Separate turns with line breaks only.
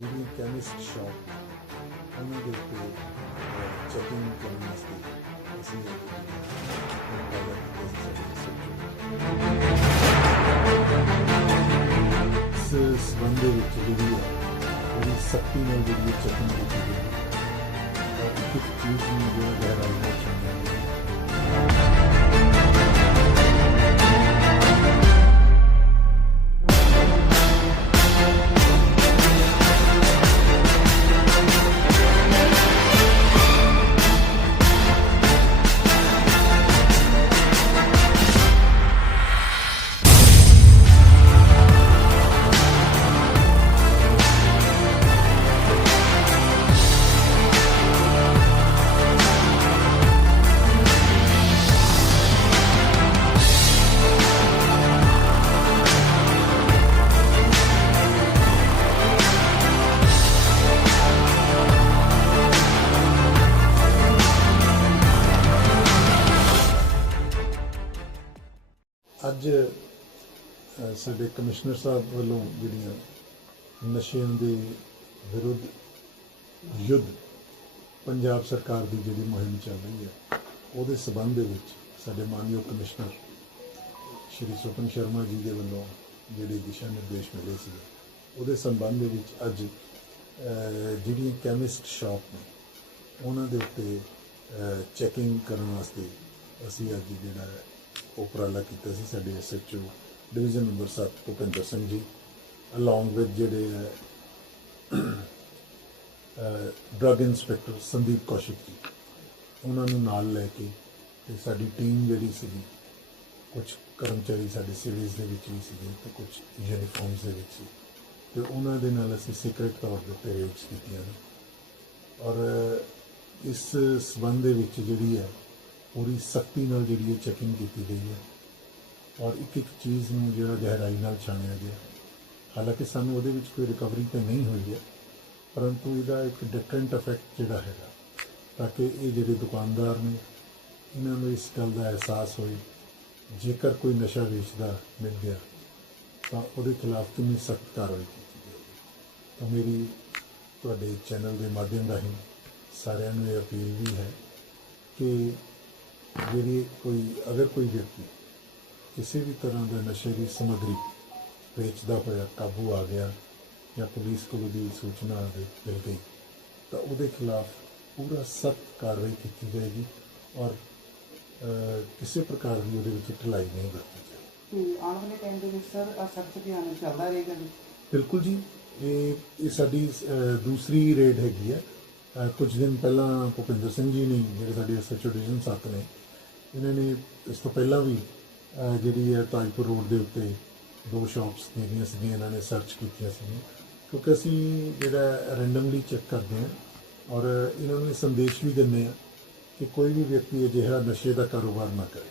ਜਿਹੜੀ chemist shop ਉਹਨਾਂ ਦੇ ਉੱਤੇ ਚੈਕਿੰਗ ਕਰਨ ਵਾਸਤੇ ਅਸੀਂ ਇਸ ਸੰਬੰਧ ਵਿੱਚ ਜਿਹੜੀ ਹੈ ਬੜੀ ਸਖਤੀ ਨਾਲ ਜਿਹੜੀ ਚੈਕਿੰਗ ਕੀਤੀ ਗਈ ਹੈ ਇੱਕ ਚੀਜ਼ ਨੂੰ ਜਿਹੜਾ ਗਹਿਰਾਈ ਨਾਲ ਅੱਜ ਸਾਡੇ ਕਮਿਸ਼ਨਰ ਸਾਹਿਬ ਵੱਲੋਂ ਜਿਹੜੀਆਂ ਨਸ਼ਿਆਂ ਦੇ ਵਿਰੁੱਧ ਯੁੱਧ ਪੰਜਾਬ ਸਰਕਾਰ ਦੀ ਜਿਹੜੀ ਮੁਹਿੰਮ ਚੱਲ ਰਹੀ ਹੈ, ਉਹਦੇ ਸਬੰਧ ਦੇ ਵਿੱਚ ਸਾਡੇ ਮਾਨਯੋਗ ਕਮਿਸ਼ਨਰ ਸ਼੍ਰੀ ਸੁਪਨ ਸ਼ਰਮਾ ਜੀ ਦੇ ਵੱਲੋਂ ਜਿਹੜੇ ਦਿਸ਼ਾ ਨਿਰਦੇਸ਼ ਮਿਲੇ ਸੀ, ਉਹਦੇ ਸੰਬੰਧ ਦੇ ਵਿੱਚ ਅੱਜ ਜਿਹੜੀਆਂ ਕੈਮਿਸਟ ਸ਼ਾਪ ਨੇ, ਉਹਨਾਂ ਦੇ ਉੱਤੇ ਚੈਕਿੰਗ ਕਰਨ ਵਾਸਤੇ ਅਸੀਂ ਅੱਜ ਜਿਹੜਾ ਉਪਰਾਲਾ ਕੀਤਾ ਸੀ ਸਾਡੇ SHO division number 7 Bhupinder Singh ji along with ਜਿਹੜੇ ਹੈ ਡਰਗ ਇੰਸਪੈਕਟਰ ਸੰਦੀਪ ਕੌਸ਼ਿਕ ਜੀ, ਉਹਨਾਂ ਨੂੰ ਨਾਲ ਲੈ ਕੇ ਤੇ ਸਾਡੀ ਟੀਮ ਜਿਹੜੀ ਸੀਗੀ ਕੁਝ ਕਰਮਚਾਰੀ ਸਾਡੇ ਸਿਵਲਸ ਦੇ ਵਿੱਚ ਵੀ ਸੀਗੇ ਤੇ ਕੁਝ ਯੂਨੀਫਾਰਮਸ ਦੇ ਵਿੱਚ ਸੀ। ਤੇ ਉਹਨਾਂ ਦੇ ਨਾਲ ਅਸੀਂ ਸੀਕ੍ਰੀਟ ਤੌਰ ਦੇ ਉੱਤੇ ਰੇਡਸ ਕੀਤੀਆਂ ਨੇ। ਔਰ ਇਸ ਸਬੰਧ ਦੇ ਵਿੱਚ ਜਿਹੜੀ ਹੈ ਪੂਰੀ ਸਖਤੀ ਨਾਲ ਜਿਹੜੀ ਹੈ ਚੈਕਿੰਗ ਕੀਤੀ ਗਈ ਹੈ ਔਰ ਇੱਕ ਇੱਕ ਚੀਜ਼ ਨੂੰ ਜਿਹੜਾ ਗਹਿਰਾਈ ਨਾਲ ਛਾਣਿਆ ਗਿਆ। ਹਾਲਾਂਕਿ ਸਾਨੂੰ ਉਹਦੇ ਵਿੱਚ ਕੋਈ ਰਿਕਵਰੀ ਤਾਂ ਨਹੀਂ ਹੋਈ ਹੈ, ਪਰੰਤੂ ਇਹਦਾ ਇੱਕ ਡਿਫਰੈਂਟ ਇਫੈਕਟ ਜਿਹੜਾ ਹੈਗਾ, ਤਾਂ ਕਿ ਇਹ ਜਿਹੜੇ ਦੁਕਾਨਦਾਰ ਨੇ, ਇਹਨਾਂ ਨੂੰ ਇਸ ਗੱਲ ਦਾ ਅਹਿਸਾਸ ਹੋਏ, ਜੇਕਰ ਕੋਈ ਨਸ਼ਾ ਵੇਚਦਾ ਮਿਲ ਗਿਆ, ਤਾਂ ਉਹਦੇ ਖਿਲਾਫ ਕਿੰਨੀ ਸਖਤ ਕਾਰਵਾਈ ਕੀਤੀ ਜਾਏਗੀ ਤਾਂ ਮੇਰੀ ਤੁਹਾਡੇ ਚੈਨਲ ਦੇ ਮਾਧਿਅਮ ਰਾਹੀਂ ਸਾਰਿਆਂ ਨੂੰ ਇਹ ਅਪੀਲ ਵੀ ਹੈ ਕਿ ਜਿਹੜੀ ਕੋਈ ਅਗਰ ਕੋਈ ਵਿਅਕਤੀ ਕਿਸੇ ਵੀ ਤਰ੍ਹਾਂ ਦਾ ਨਸ਼ੇ ਦੀ ਸਮੱਗਰੀ ਵੇਚਦਾ ਹੋਇਆ ਕਾਬੂ ਆ ਗਿਆ ਜਾਂ ਪੁਲਿਸ ਕੋਲ ਦੀ ਸੂਚਨਾ ਦੇ ਮਿਲ ਗਈ ਤਾਂ ਉਹਦੇ ਖਿਲਾਫ ਪੂਰਾ ਸਖਤ ਕਾਰਵਾਈ ਕੀਤੀ ਜਾਏਗੀ ਔਰ ਕਿਸੇ ਪ੍ਰਕਾਰ ਦੀ ਉਹਦੇ ਵਿੱਚ ਢਿਲਾਈ ਨਹੀਂ ਵਰਤੀ ਜਾਏਗੀ।
ਤੇ ਆਉਣ ਵਾਲੇ ਟਾਈਮ ਦੇ ਵਿੱਚ ਸਰ ਆ ਸਖਤ ਅਭਿਆਨ ਚੱਲਦਾ ਰਹੇਗਾ ਜੀ?
ਬਿਲਕੁਲ ਜੀ। ਇਹ ਇਹ ਸਾਡੀ ਦੂਸਰੀ ਰੇਡ ਹੈਗੀ ਹੈ। ਕੁਝ ਦਿਨ ਪਹਿਲਾਂ ਭੁਪਿੰਦਰ ਸਿੰਘ ਜੀ ਨੇ ਜਿਹੜੇ ਸਾਡੇ ਐਸਐਚਓ ਡਿਵੀਜ਼ਨ 7 ਨੇ ਇਹਨਾਂ ਨੇ ਇਸ ਤੋਂ ਪਹਿਲਾਂ ਵੀ ਜਿਹੜੀ ਹੈ ਤਾਜਪੁਰ ਰੋਡ ਦੇ ਉੱਤੇ ਦੋ ਸ਼ਾਪਸ ਜਿਹੜੀਆਂ ਸੀਗੀਆਂ, ਇਹਨਾਂ ਨੇ ਸਰਚ ਕੀਤੀਆਂ ਸੀਗੀਆਂ। ਕਿਉਂਕਿ ਅਸੀਂ ਜਿਹੜਾ ਰੈਂਡਮਲੀ ਚੈੱਕ ਕਰਦੇ ਹਾਂ ਔਰ ਇਹਨਾਂ ਨੂੰ ਇਹ ਸੰਦੇਸ਼ ਵੀ ਦਿੰਦੇ ਹਾਂ ਕਿ ਕੋਈ ਵੀ ਵਿਅਕਤੀ ਅਜਿਹਾ ਨਸ਼ੇ ਦਾ ਕਾਰੋਬਾਰ ਨਾ ਕਰੇ।